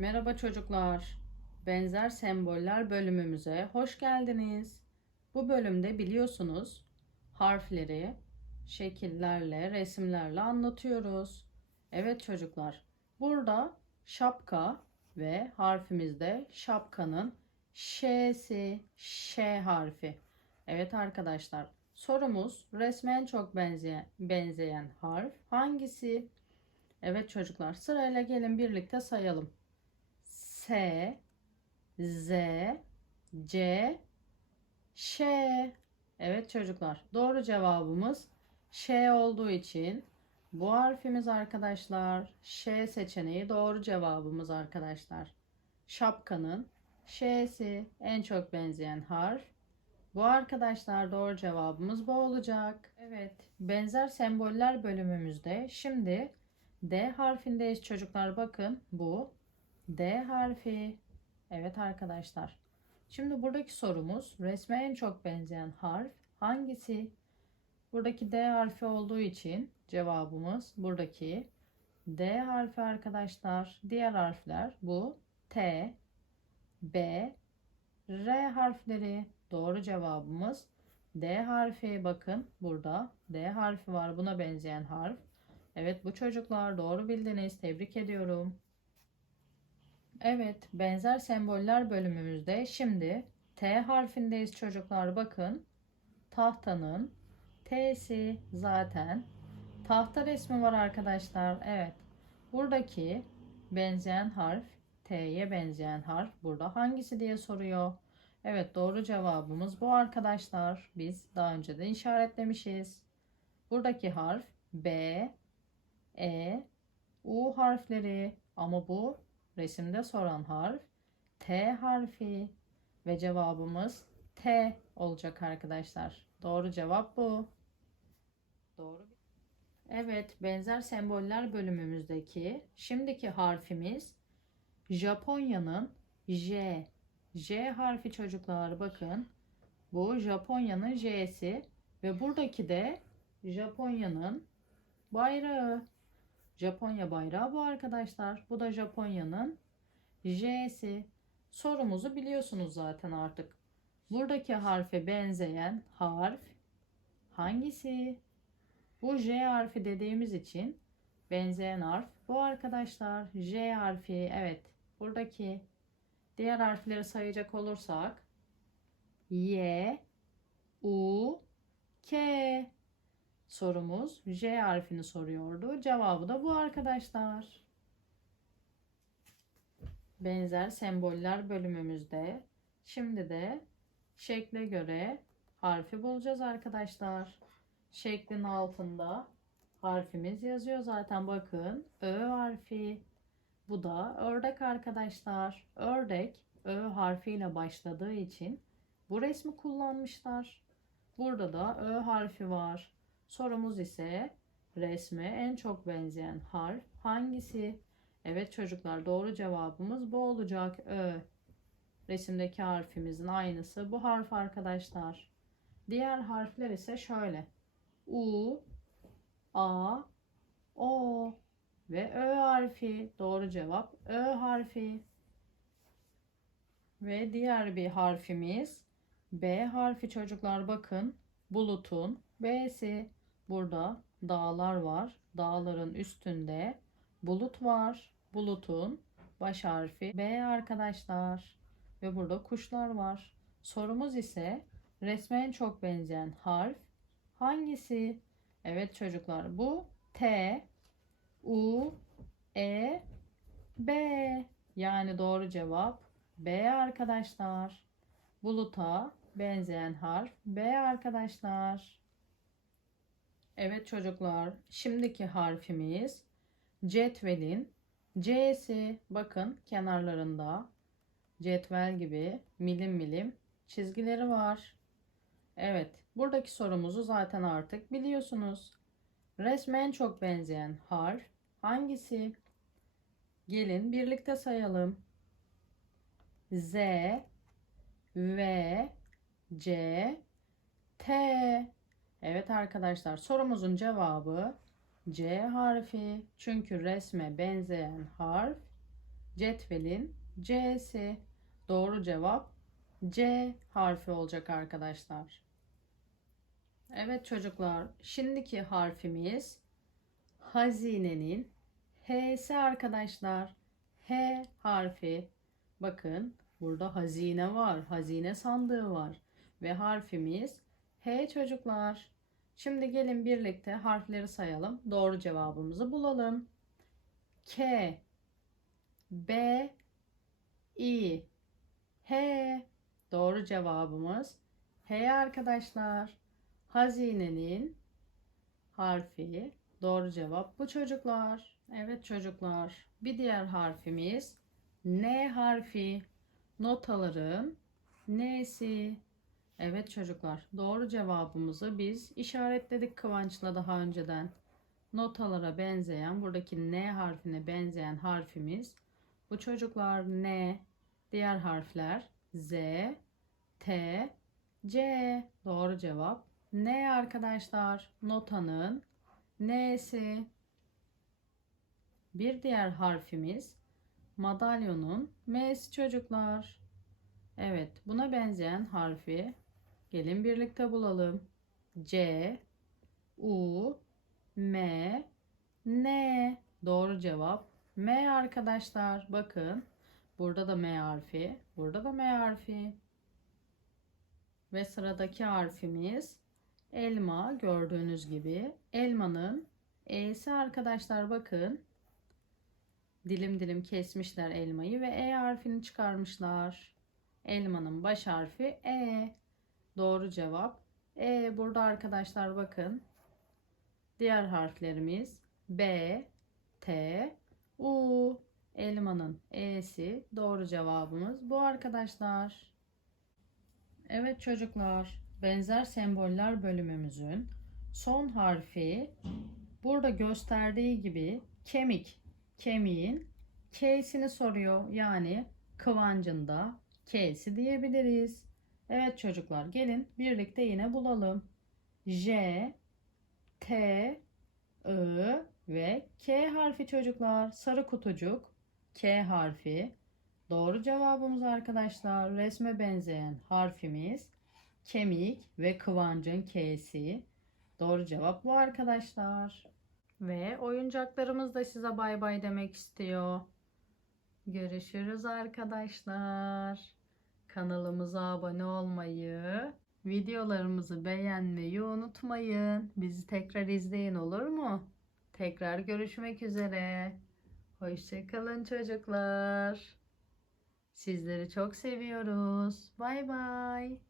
Merhaba çocuklar. Benzer semboller bölümümüze hoş geldiniz. Bu bölümde biliyorsunuz harfleri şekillerle, resimlerle anlatıyoruz. Evet çocuklar. Burada şapka ve harfimizde şapkanın ş'si, ş harfi. Evet arkadaşlar. Sorumuz resme en çok benzeyen, benzeyen harf hangisi? Evet çocuklar sırayla gelin birlikte sayalım. S, Z, C, Ş. Evet çocuklar doğru cevabımız Ş olduğu için bu harfimiz arkadaşlar Ş seçeneği doğru cevabımız arkadaşlar. Şapkanın Ş'si en çok benzeyen harf. Bu arkadaşlar doğru cevabımız bu olacak. Evet benzer semboller bölümümüzde şimdi D harfindeyiz çocuklar bakın bu D harfi. Evet arkadaşlar. Şimdi buradaki sorumuz resme en çok benzeyen harf hangisi? Buradaki D harfi olduğu için cevabımız buradaki D harfi arkadaşlar. Diğer harfler bu T, B, R harfleri. Doğru cevabımız D harfi. Bakın burada D harfi var. Buna benzeyen harf. Evet bu çocuklar doğru bildiniz. Tebrik ediyorum. Evet, benzer semboller bölümümüzde şimdi T harfindeyiz çocuklar. Bakın. Tahtanın T'si zaten tahta resmi var arkadaşlar. Evet. Buradaki benzeyen harf T'ye benzeyen harf burada hangisi diye soruyor. Evet doğru cevabımız bu arkadaşlar. Biz daha önce de işaretlemişiz. Buradaki harf B, E, U harfleri ama bu resimde soran harf T harfi ve cevabımız T olacak arkadaşlar. Doğru cevap bu. Doğru. Evet, benzer semboller bölümümüzdeki şimdiki harfimiz Japonya'nın J. J harfi çocuklar bakın. Bu Japonya'nın J'si ve buradaki de Japonya'nın bayrağı. Japonya bayrağı bu arkadaşlar. Bu da Japonya'nın J'si. Sorumuzu biliyorsunuz zaten artık. Buradaki harfe benzeyen harf hangisi? Bu J harfi dediğimiz için benzeyen harf bu arkadaşlar. J harfi evet. Buradaki diğer harfleri sayacak olursak Y, U, K sorumuz J harfini soruyordu. Cevabı da bu arkadaşlar. Benzer semboller bölümümüzde. Şimdi de şekle göre harfi bulacağız arkadaşlar. Şeklin altında harfimiz yazıyor zaten bakın. Ö harfi. Bu da ördek arkadaşlar. Ördek Ö harfiyle başladığı için bu resmi kullanmışlar. Burada da Ö harfi var. Sorumuz ise resme en çok benzeyen harf hangisi? Evet çocuklar doğru cevabımız bu olacak. Ö. Resimdeki harfimizin aynısı bu harf arkadaşlar. Diğer harfler ise şöyle. U, A, O ve Ö harfi. Doğru cevap Ö harfi. Ve diğer bir harfimiz B harfi çocuklar bakın. Bulutun B'si. Burada dağlar var. Dağların üstünde bulut var. Bulutun baş harfi B arkadaşlar. Ve burada kuşlar var. Sorumuz ise resme en çok benzeyen harf hangisi? Evet çocuklar bu T, U, E, B. Yani doğru cevap B arkadaşlar. Buluta benzeyen harf B arkadaşlar. Evet çocuklar, şimdiki harfimiz cetvelin C'si. Bakın kenarlarında cetvel gibi milim milim çizgileri var. Evet, buradaki sorumuzu zaten artık biliyorsunuz. Resme en çok benzeyen harf hangisi? Gelin birlikte sayalım. Z, V, C, T. Evet arkadaşlar sorumuzun cevabı C harfi. Çünkü resme benzeyen harf Cetvelin C'si. Doğru cevap C harfi olacak arkadaşlar. Evet çocuklar, şimdiki harfimiz hazinenin H'si arkadaşlar. H harfi. Bakın burada hazine var, hazine sandığı var ve harfimiz H çocuklar. Şimdi gelin birlikte harfleri sayalım. Doğru cevabımızı bulalım. K B İ H Doğru cevabımız H arkadaşlar. Hazinenin harfi doğru cevap bu çocuklar. Evet çocuklar. Bir diğer harfimiz N harfi. Notaların N'si. Evet çocuklar. Doğru cevabımızı biz işaretledik Kıvanç'la daha önceden. Notalara benzeyen, buradaki N harfine benzeyen harfimiz bu çocuklar N. Diğer harfler Z, T, C. Doğru cevap. N arkadaşlar. Notanın N'si. Bir diğer harfimiz madalyonun M'si çocuklar. Evet, buna benzeyen harfi gelin birlikte bulalım. C, U, M, N. Doğru cevap M arkadaşlar. Bakın. Burada da M harfi. Burada da M harfi. Ve sıradaki harfimiz elma gördüğünüz gibi. Elmanın E'si arkadaşlar bakın. Dilim dilim kesmişler elmayı ve E harfini çıkarmışlar. Elmanın baş harfi E. Doğru cevap E. Burada arkadaşlar bakın. Diğer harflerimiz B, T, U. Elmanın E'si doğru cevabımız bu arkadaşlar. Evet çocuklar, benzer semboller bölümümüzün son harfi burada gösterdiği gibi kemik. Kemiğin K'sini soruyor. Yani kıvancında K'si diyebiliriz. Evet çocuklar gelin birlikte yine bulalım. J, T, I ve K harfi çocuklar. Sarı kutucuk K harfi. Doğru cevabımız arkadaşlar. Resme benzeyen harfimiz kemik ve kıvancın K'si. Doğru cevap bu arkadaşlar. Ve oyuncaklarımız da size bay bay demek istiyor. Görüşürüz arkadaşlar. Kanalımıza abone olmayı, videolarımızı beğenmeyi unutmayın. Bizi tekrar izleyin olur mu? Tekrar görüşmek üzere. Hoşçakalın çocuklar. Sizleri çok seviyoruz. Bay bay.